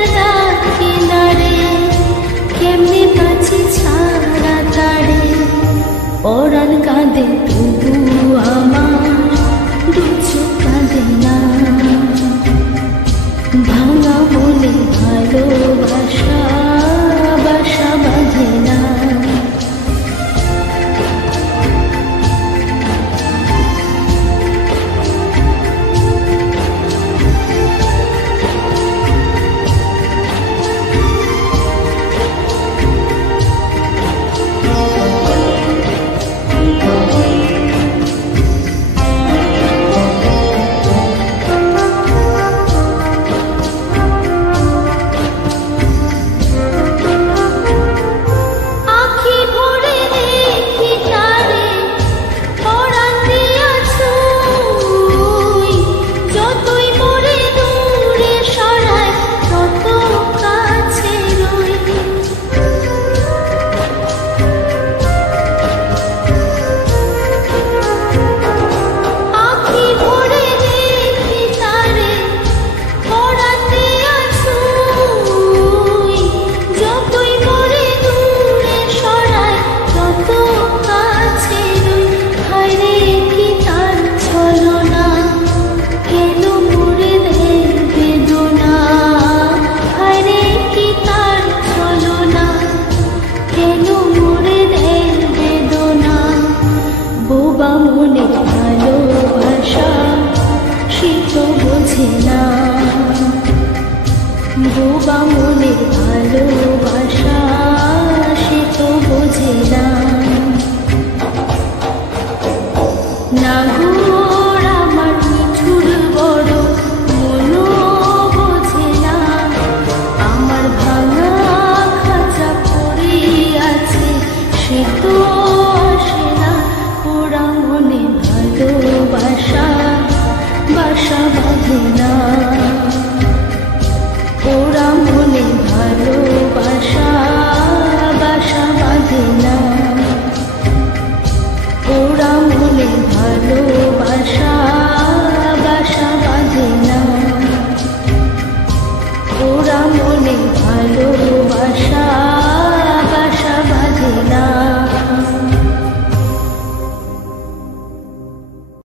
তার ডাকে নারে, কেমনে বাঁচি ছাড়া তারে। পরাণ কাঁদে তবু আমার, দু চোখ কাঁদে না। ভাঙা মনে ভালোবাসা বাসা বাঁধে না। মনের ভালোবাসা সে তো বোঝে না। বোবা মনের ভালোবাসা সে তো বোঝে না। নাগর আমার মিঠুর বড় মনও বোঝে না। আমার ভাঙা খাঁচা পড়ে আছে সে তো আসে না। পোড়া মনে ভালোবাসা বাসা বাঁধে না। পোড়া